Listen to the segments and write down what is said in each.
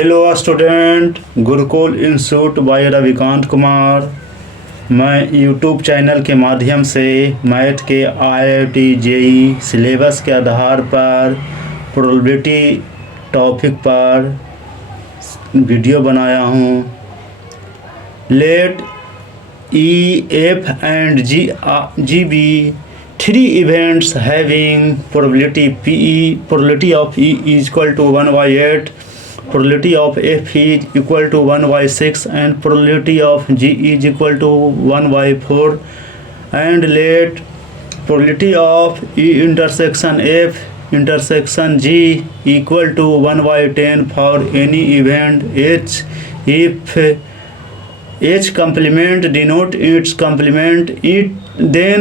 Hello student, Gurukul institute by Ravikant Kumar. मैं YouTube channel के माध्यम से मैथ के IIT JEE सिलेबस के आधार पर प्रोबेबिलिटी टॉपिक पर वीडियो बनाया हूँ। Let E, F and G be three events having probability PE. Probability of E is equal to 1/8. Probability of F is equal to 1/6 and probability of G is equal to 1/4. And let probability of E intersection F intersection G equal to 1/10 for any event H if H complement denote its complement it, then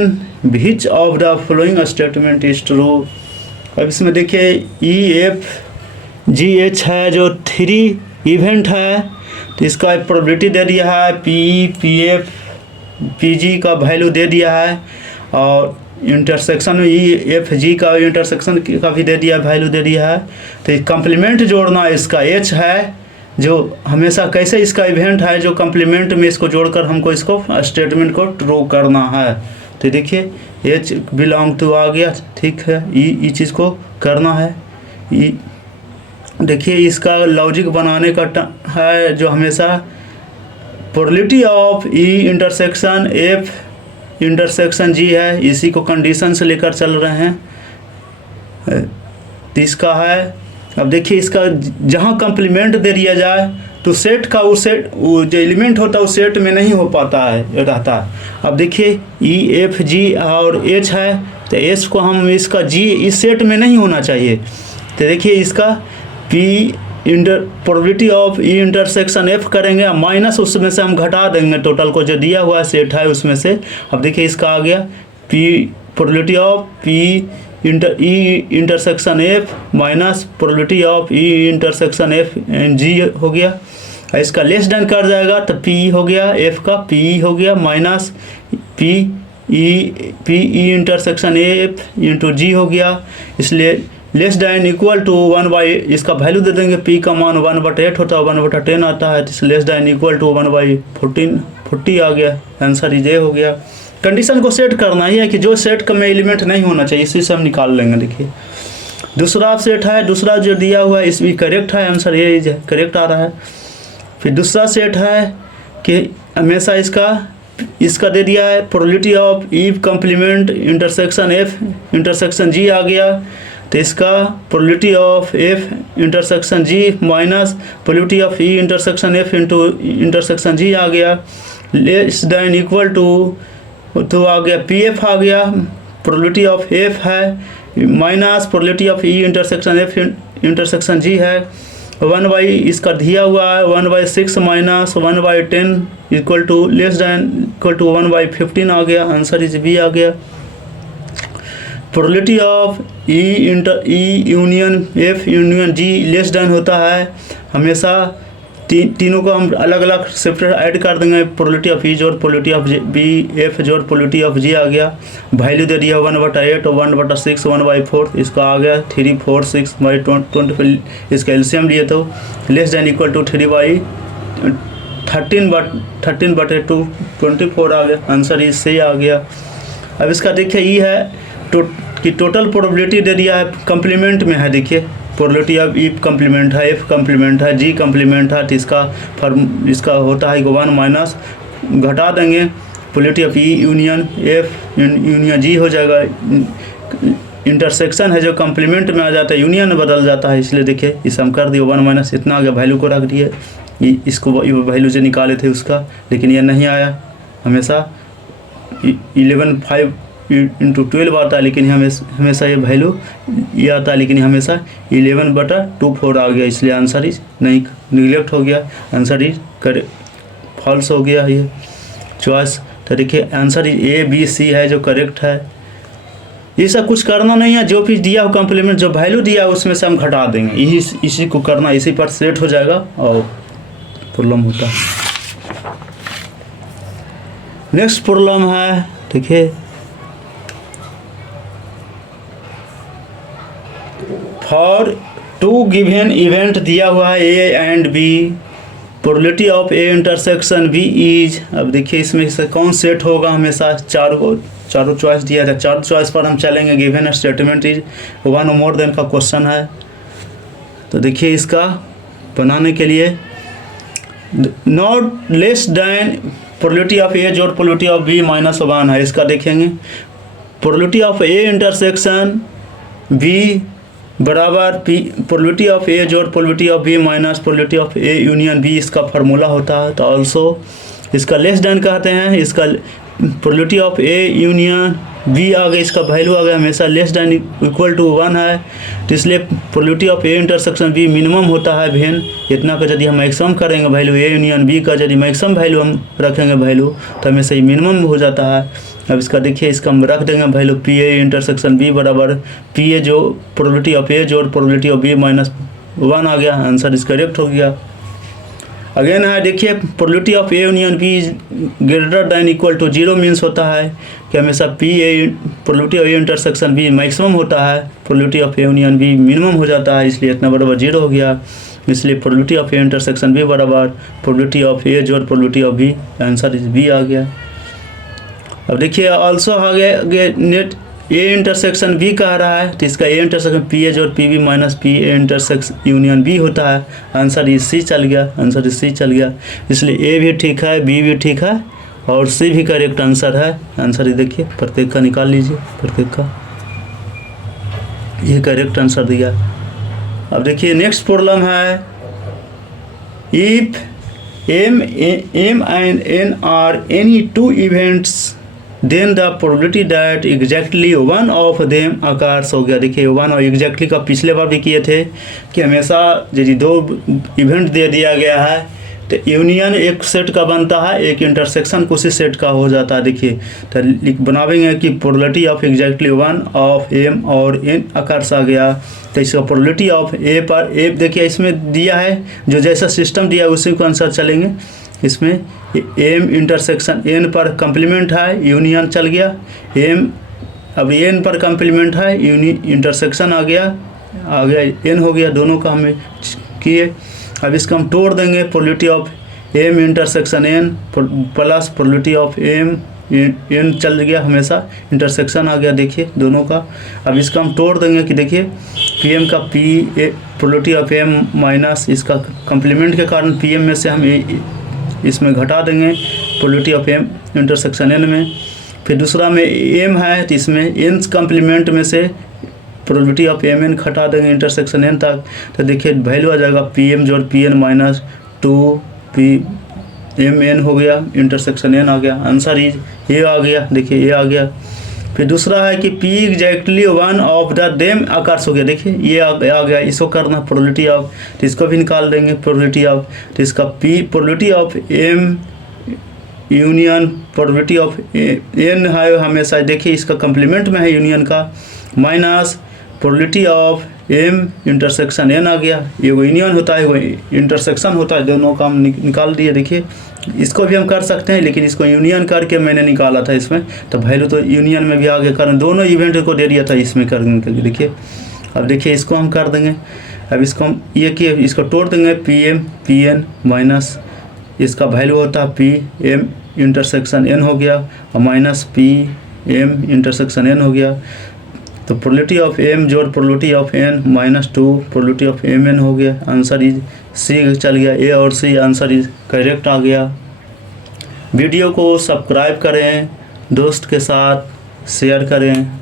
which of the following statement is true। अब इसमें देखिए EFGH है जो 3 event है, तो इसका probability दे दिया है, PE PF PG का वैल्यू दे दिया है और इंटरसेक्शन में EFG का इंटरसेक्शन का भी दे दिया, वैल्यू दे दिया है। तो कंप्लीमेंट जोड़ना इसका H है जो हमेशा कैसे इसका इवेंट है जो कंप्लीमेंट में इसको जोड़कर हमको इसको स्टेटमेंट को ट्रू करना है। तो देखिए H बिलोंग टू आ गया, ठीक है। ई चीज़ को करना है। देखिए इसका लॉजिक बनाने का है जो हमेशा probability of E intersection F intersection G है, इसी को कंडीशन से लेकर चल रहे हैं। तो इसका है, अब देखिए इसका जहाँ कंप्लीमेंट दे दिया जाए तो सेट का वो जो एलिमेंट होता है उस सेट में नहीं हो पाता है, रहता है। अब देखिए EFG और H है, तो H को हम इसका G इस सेट में नहीं होना चाहिए। तो देखिए इसका probability of E intersection F करेंगे माइनस उसमें से हम घटा देंगे टोटल को जो दिया हुआ सेट है उसमें से। अब देखिए इसका आ गया probability of E intersection F minus probability of E intersection F and G हो गया। इसका लेस देन कर जाएगा तो PE हो गया, F का PE हो गया minus PE intersection F into G हो गया। इसलिए लेस देन इक्वल टू 1/, इसका वैल्यू दे देंगे, P का मान 1/8 होता है, 1/10 आता है, तो लेस देन इक्वल टू 1/40 आ गया। आंसर ये हो गया। कंडीशन को सेट करना ही है कि जो सेट में एलिमेंट नहीं होना चाहिए, इसी से हम निकाल लेंगे। देखिए दूसरा सेट है, दूसरा जो दिया हुआ है इस भी करेक्ट है, आंसर ये करेक्ट आ रहा है। फिर दूसरा सेट है कि हमेशा इसका दे दिया है probability of E complement intersection F intersection G आ गया, तो इसका probability of F intersection G minus probability of E intersection F into intersection G आ गया, लेस देन इक्वल टू तो आ गया PF आ गया, प्रोबेबिलिटी ऑफ F है minus probability of E intersection F intersection G है, 1/, इसका दिया हुआ है 1/6 माइनस 1/10 equal to less than equal to 1/15 आ गया। आंसर इज बी आ गया। Probability of E union F union G less than होता है हमेशा, तीनों को हम अलग अलग सेपरेट ऐड कर देंगे। प्रोबेबिलिटी ऑफ E जोड़ प्रोबेबिलिटी ऑफ B F जोड़ प्रोबेबिलिटी ऑफ G आ गया, वैल्यू दे दिया 1/8 और 1/6 1/4, इसका आ गया 3 4 6 20, इसका एलसीएम लिए तो लेस देन इक्वल टू 13/2 24 आ गया। आंसर इससे आ गया। अब इसका देखिए E है कि टोटल प्रोबेबिलिटी दे दिया है, कंप्लीमेंट में है। देखिए प्रोबेबिलिटी ऑफ E कंप्लीमेंट है, F कंप्लीमेंट है, G कंप्लीमेंट है, तो इसका होता है 1 माइनस घटा देंगे, probability of E union F union G हो जाएगा। इंटरसेक्शन है जो कंप्लीमेंट में आ जाता है, यूनियन में बदल जाता है, इसलिए देखिए इसे हम कर दिए 1 माइनस इतना आ गया, वैल्यू को रख दिए। इसको वैल्यू से निकाले थे उसका, लेकिन यह नहीं आया। हमेशा 11/5 इंटू 12 आता है, लेकिन हमेशा ये वैल्यू ये आता है, लेकिन हमेशा 11/24 आ गया, इसलिए आंसर इज नहीं निगलेक्ट हो गया, आंसर इज फॉल्स हो गया ये चॉइस। तो देखिए आंसर इज ABC है जो करेक्ट है। ये सब कुछ करना नहीं है, जो भी दिया हो कंप्लीमेंट जो वैल्यू दिया है उसमें से हम घटा देंगे, इसी को करना, इसी पर सेट हो जाएगा और प्रॉब्लम होता है। नेक्स्ट प्रॉब्लम है, देखिए for टू गिवन इवेंट दिया हुआ है A and B, probability of A intersection B is, अब देखिए इसमें से कौन सेट होगा, हमेशा चारों चॉइस दिया था, चारों चॉइस पर हम चलेंगे। गिवन स्टेटमेंट इज वन और मोर देन का क्वेश्चन है। तो देखिए इसका बनाने के लिए not less than probability of A जोड़ प्रोबेबिलिटी ऑफ बी माइनस 1 है। इसका देखेंगे probability of A intersection B बराबर पी प्रोबेबिलिटी ऑफ ए जोड़ probability of B minus probability of A union B, इसका फार्मूला होता है। तो ऑल्सो इसका लेस देन कहते हैं, इसका probability of A union B आ गया, इसका वैल्यू आ गया हमेशा लेस देन इक्वल टू 1 है। तो इसलिए probability of A intersection B minimum होता है भेन इतना का। यदि हम मैक्सिमम करेंगे वैल्यू ए यूनियन बी का, यदि मैक्सिमम वैल्यू हम रखेंगे वैल्यू तो हमेशा ही मिनिमम हो जाता है। अब इसका देखिए इसका हम रख देंगे value P A intersection B बराबर पी ए जो प्रोबेबिलिटी ऑफ ए जोड़ प्रोबेबिलिटी ऑफ बी माइनस 1 आ गया। आंसर इसका करेक्ट हो गया। अगेन है देखिए probability of A union B greater than equal to 0 means होता है कि हमेशा P A probability of A intersection B maximum होता है, probability of A union B minimum हो जाता है, इसलिए इतना बराबर 0 हो गया। इसलिए probability of A intersection B बराबर प्रोबेबिलिटी ऑफ ए जोड़ probability of B, answer is B आ गया। अब देखिए ऑल्सो आ गया नेट ए इंटरसेक्शन बी कह रहा है, तो इसका ए इंटरसेक्शन पी ए जोड़ P B minus P A intersection union B होता है। आंसर इज सी चल गया, आंसर इज सी चल गया। इसलिए ए भी ठीक है, बी भी ठीक है और सी भी करेक्ट आंसर है। आंसर ये देखिए प्रत्येक का निकाल लीजिए, प्रत्येक का ये करेक्ट आंसर दिया। अब देखिए नेक्स्ट प्रॉब्लम है if M and N are any two events then the probability that exactly one of them occurs हो गया। देखिए वन और एग्जैक्टली का पिछले बार भी किए थे कि हमेशा यदि 2 इवेंट दे दिया गया है तो यूनियन एक सेट का बनता है, एक इंटरसेक्शन उसी सेट का हो जाता है। देखिए तो बनावेंगे कि probability of exactly one of M और एन अकार्स आ गया। तो इसका प्रोबेबिलिटी ऑफ ए पर ए देखिए इसमें दिया है, जो जैसा सिस्टम दिया है उसी को आंसर चलेंगे। इसमें एम इंटरसेक्शन एन पर कम्प्लीमेंट है, यूनियन चल गया। एम अब एन पर कम्प्लीमेंट है, इंटरसेक्शन आ गया एन हो गया, दोनों का हमें किए। अब इसका हम तोड़ देंगे probability of M intersection N plus probability of M N चल गया, हमेशा इंटरसेक्शन आ गया देखिए दोनों का। अब इसका हम तोड़ देंगे कि देखिए पी एम का P A probability of M minus इसका कम्प्लीमेंट के कारण पी एम में से हम इसमें घटा देंगे probability of M intersection N में। फिर दूसरा में एम है तो इसमें एन कम्प्लीमेंट में से प्रोबेबिलिटी ऑफ एम एन घटा देंगे इंटरसेक्शन एन तक। तो देखिए वैल्यू आ जाएगा पी एम जोड़ P N minus 2 P M N हो गया, इंटरसेक्शन एन आ गया। आंसर इज ये आ गया, देखिए ये आ गया। फिर दूसरा है कि P exactly one of the them occurs हो गया, देखिए ये आ गया। इसको करना प्रोबेबिलिटी ऑफ, तो इसको भी निकाल देंगे प्रोबेबिलिटी ऑफ। तो इसका P probability of M union probability of N है हमेशा, देखिए इसका कम्प्लीमेंट में है यूनियन का, minus probability of M intersection N आ गया। ये वो यूनियन होता है वो इंटरसेक्शन होता है, दोनों का हम निकाल दिए। देखिए इसको भी हम कर सकते हैं, लेकिन इसको यूनियन करके मैंने निकाला था इसमें, तो वैल्यू तो यूनियन में भी आ गया, कारण दोनों इवेंट को दे दिया था इसमें करने के लिए। देखिए अब देखिए इसको हम कर देंगे। अब इसको हम ये किए, इसको तोड़ देंगे P M P N minus इसका वैल्यू होता है पी एम इंटरसेक्शन एन हो गया और minus P M intersection N हो गया। तो प्रोबेबिलिटी ऑफ एम जोड़ probability of N minus 2 probability of M N हो गया। आंसर इज सी चल गया, ए और सी आंसर इज करेक्ट आ गया। वीडियो को सब्सक्राइब करें, दोस्त के साथ शेयर करें।